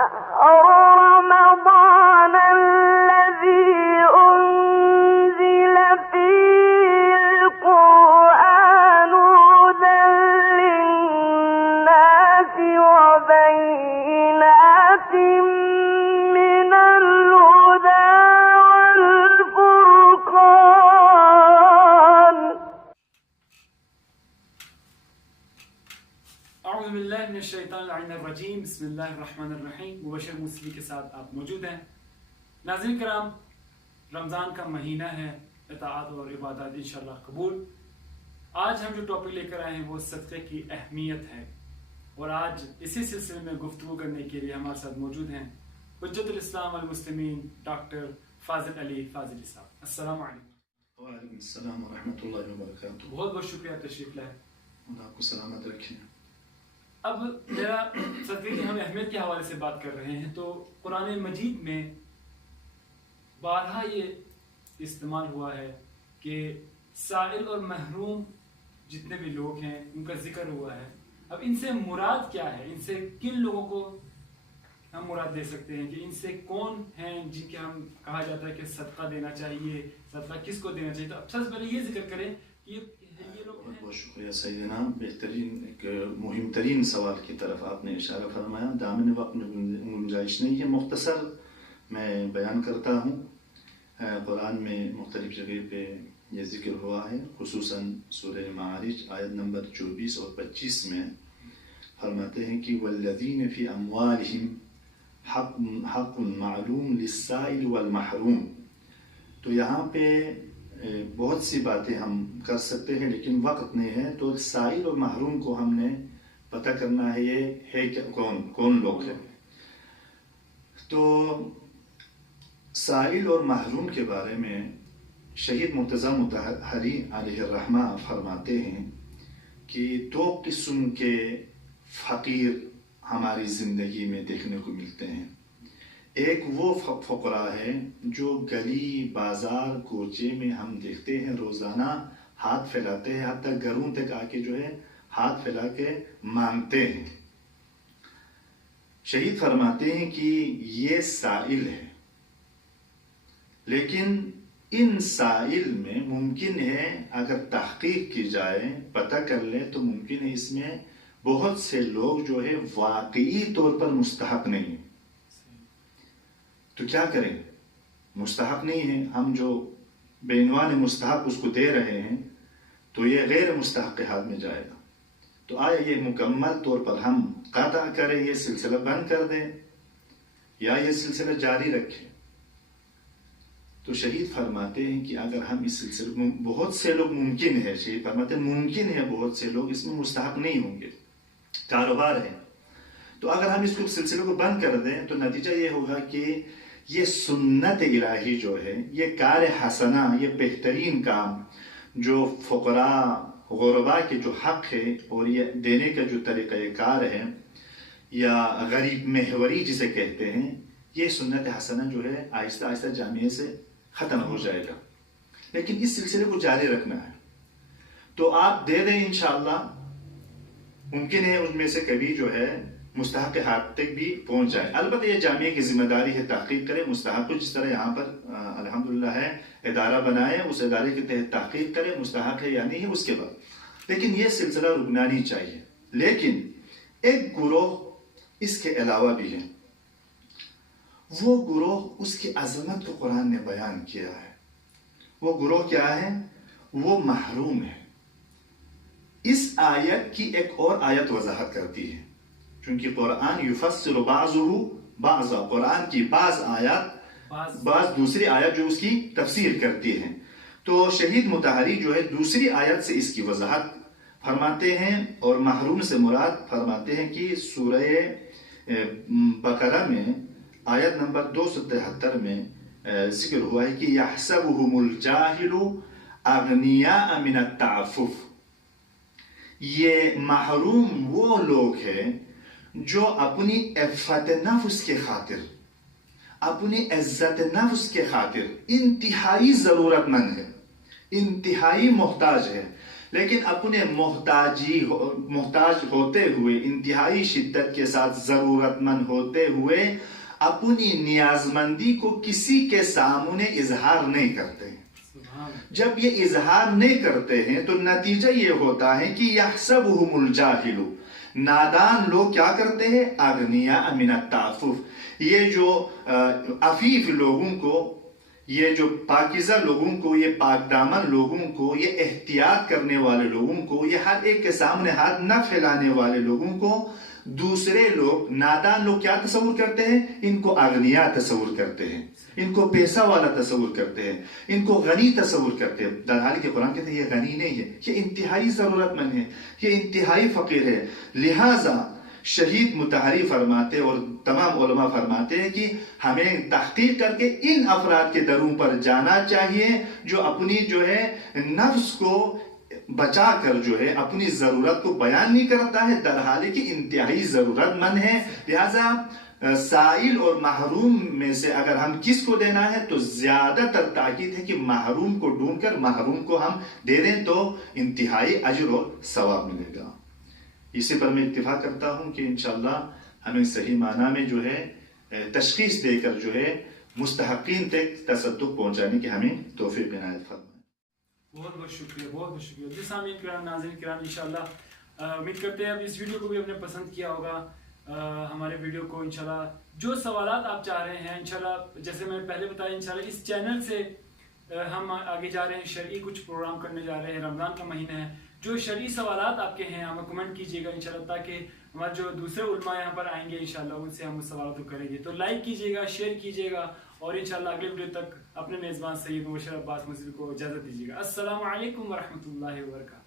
شهر رمضان الذي أنزل فيه القرآن هدى للناس وبينات من الهدى والفرقان. اعوذ باللہ من الشیطان اللعین الرجیم. بسم اللہ الرحمن الرحیم. مبشر موسیقی کے ساتھ آپ موجود ہیں. ناظرین کرام، رمضان کا مہینہ ہے، اطاعت اور عبادات انشاءاللہ قبول. آج ہم جو ٹاپک لے کر آئے ہیں وہ صدقے کی اہمیت ہے، اور آج اسی سلسلے میں گفتگو کرنے کے لیے ہمارے ساتھ موجود ہیں حجت الاسلام والمسلمین ڈاکٹر فاضل علی فاضلی صاحب. السلام علیکم. وعلیکم السلام ورحمۃ اللہ وبرکاتہ. بہت بہت شکریہ تشریف لائے. خدا آپ کو سلامت رکھیں. اب میرا صدقے کی ہم اہمیت کے حوالے سے بات کر رہے ہیں، تو قرآن مجید میں بارہا یہ استعمال ہوا ہے کہ سائل اور محروم جتنے بھی لوگ ہیں ان کا ذکر ہوا ہے. اب ان سے مراد کیا ہے؟ ان سے کن لوگوں کو ہم مراد دے سکتے ہیں؟ کہ ان سے کون ہیں جن کے ہم کہا جاتا ہے کہ صدقہ دینا چاہیے، صدقہ کس کو دینا چاہیے؟ تو اب سب سے پہلے یہ ذکر کریں کہ یہ لوگ ہیں. بہت شکریہ سیدنا. بہترین ایک مہم ترین سوال کی طرف آپ نے اشارہ فرمایا. دامن وقت میں گنجائش نہیں ہے، مختصر میں بیان کرتا ہوں. قرآن میں مختلف جگہ پہ یہ ذکر ہوا ہے، خصوصاً سورہ معارج آیت نمبر 24 اور 25 میں فرماتے ہیں کہ والذین فی اموالہم حق معلوم للسائل والمحروم. تو یہاں پہ بہت سی باتیں ہم کر سکتے ہیں لیکن وقت نہیں ہے، تو سائل اور محروم کو ہم نے پتہ کرنا ہے یہ ہے کہ کون لوگ ہیں. تو سائل اور محروم کے بارے میں شہید مرتضی مطہری علیہ الرحمہ فرماتے ہیں کہ دو قسم کے فقیر ہماری زندگی میں دیکھنے کو ملتے ہیں. ایک وہ فقراء ہے جو گلی بازار کوچے میں ہم دیکھتے ہیں روزانہ ہاتھ پھیلاتے ہیں، حتیٰ گھروں تک آ کے جو ہے ہاتھ پھیلا کے مانگتے ہیں. شہید فرماتے ہیں کہ یہ سائل ہے، لیکن ان سائل میں ممکن ہے اگر تحقیق کی جائے، پتہ کر لیں، تو ممکن ہے اس میں بہت سے لوگ جو ہے واقعی طور پر مستحق نہیں. تو کیا کریں؟ مستحق نہیں ہے، ہم جو بعنوان مستحق اس کو دے رہے ہیں تو یہ غیر مستحق کے ہاتھ میں جائے گا. تو آیا یہ مکمل طور پر ہم قطع کریں، یہ سلسلہ بند کر دیں، یا یہ سلسلہ جاری رکھیں؟ تو شہید فرماتے ہیں کہ اگر ہم اس سلسلے میں بہت سے لوگ ممکن ہے، شہید فرماتے ہیں ممکن ہے بہت سے لوگ اس میں مستحق نہیں ہوں گے، کاروبار ہے. تو اگر ہم اس کو سلسلے کو بند کر دیں تو نتیجہ یہ ہوگا کہ یہ سنت الہی جو ہے، یہ کار حسنہ، یہ بہترین کام جو فقراء غرباء کے جو حق ہے اور یہ دینے کا جو طریقہ کار ہے، یا غریب محوری جسے کہتے ہیں، یہ سنت حسنہ جو ہے آہستہ آہستہ جامعے سے ختم ہو جائے گا. لیکن اس سلسلے کو جاری رکھنا ہے. تو آپ دے دیں انشاءاللہ، ممکن ہے ان میں سے کبھی جو ہے مستحق کے ہاتھ تک بھی پہنچ جائے. البتہ یہ جامعہ کی ذمہ داری ہے تحقیق کرے، مستحق کو جس طرح یہاں پر الحمدللہ ہے ادارہ بنائے، اس ادارے کے تحت تحقیق کرے مستحق ہے یا نہیں ہے اس کے بعد. لیکن یہ سلسلہ رکنا نہیں چاہیے. لیکن ایک گروہ اس کے علاوہ بھی ہے، وہ گروہ اس کی عظمت کو قرآن نے بیان کیا ہے. وہ گروہ کیا ہے؟ وہ محروم ہے. اس آیت کی ایک اور آیت وضاحت کرتی ہے، چونکہ قرآن یفسر بعضہ بعضا، قرآن کی بعض آیات بعض دوسری آیت جو اس کی تفسیر کرتی ہیں. تو شہید مطہری جو ہے دوسری آیت سے اس کی وضاحت فرماتے ہیں، اور محروم سے مراد فرماتے ہیں کہ سورہ بقرہ میں آیت نمبر 273 میں ذکر ہوا ہے کہ یحسبهم الجاہل اغنیاء من التعفف. یہ محروم وہ لوگ ہیں جو اپنی عفت نفس کے خاطر، اپنی عزت نفس کے خاطر انتہائی ضرورت مند ہے، انتہائی محتاج ہے. لیکن اپنے محتاج ہوتے ہوئے، انتہائی شدت کے ساتھ ضرورت مند ہوتے ہوئے اپنی نیازمندی کو کسی کے سامنے اظہار نہیں کرتے ہیں۔ جب یہ اظہار نہیں کرتے ہیں تو نتیجہ یہ ہوتا ہے کہ یحسبہم الجاہل، نادان لوگ کیا کرتے ہیں؟ اغنیاء من التعفف، یہ جو عفیف لوگوں کو، یہ جو پاکیزہ لوگوں کو، یہ پاک دامن لوگوں کو، یہ احتیاط کرنے والے لوگوں کو، یہ ہر ایک کے سامنے ہاتھ نہ پھیلانے والے لوگوں کو دوسرے لوگ، نادان لوگ کیا تصور کرتے ہیں؟ ان کو اغنیاء تصور کرتے ہیں، ان کو پیسہ والا تصور کرتے ہیں، ان کو غنی تصور کرتے ہیں، درحال کہ قرآن کہتے ہیں یہ غنی نہیں ہے، یہ انتہائی ضرورت مند ہے، یہ انتہائی فقیر ہے۔ لہٰذا شہید مطہری فرماتے اور تمام علماء فرماتے ہیں کہ ہمیں تحقیق کر کے ان افراد کے دروں پر جانا چاہیے جو اپنی جو ہے نفس کو بچا کر جو ہے اپنی ضرورت کو بیان نہیں کرتا ہے، درحال کہ انتہائی ضرورت مند ہے۔ لہذا سائل اور محروم میں سے اگر ہم کس کو دینا ہے تو زیادہ تر تاکید ہے کہ محروم کو ڈھونڈ کر محروم کو ہم دے دیں تو انتہائی اجر اور ثواب ملے گا۔ اسی پر میں اتفاق کرتا ہوں کہ انشاءاللہ ہمیں صحیح معنی میں جو ہے تشخیص دے کر جو ہے مستحقین تک تصدق پہنچانے کی ہمیں توفیق عنایت فرمائے۔ بہت بہت شکریہ، بہت بہت شکریہ جی سامعین کرام، ناظرین کرام، انشاءاللہ امید کرتے ہیں اب اس ویڈیو کو بھی آپ نے پسند کیا ہوگا۔ ہمارے ویڈیو کو انشاءاللہ جو سوالات آپ چاہ رہے ہیں، انشاءاللہ جیسے میں پہلے بتایا، انشاءاللہ اس چینل سے ہم آگے جا رہے ہیں، شرعی کچھ پروگرام کرنے جا رہے ہیں، رمضان کا مہینہ ہے، جو شرعی سوالات آپ کے ہیں ہمیں کمنٹ کیجیے گا انشاءاللہ، تاکہ ہمارے جو دوسرے علماء یہاں پر آئیں گے انشاءاللہ ان سے ہم اس سوالات کو کریں گے۔ تو لائک کیجیے گا، شیئر کیجیے گا، اور انشاءاللہ اگلے ویڈیو تک اپنے میزبان سید مبشر عباس مصری کو اجازت دیجیے گا۔ السلام علیکم ورحمۃ اللہ وبرکاتہ۔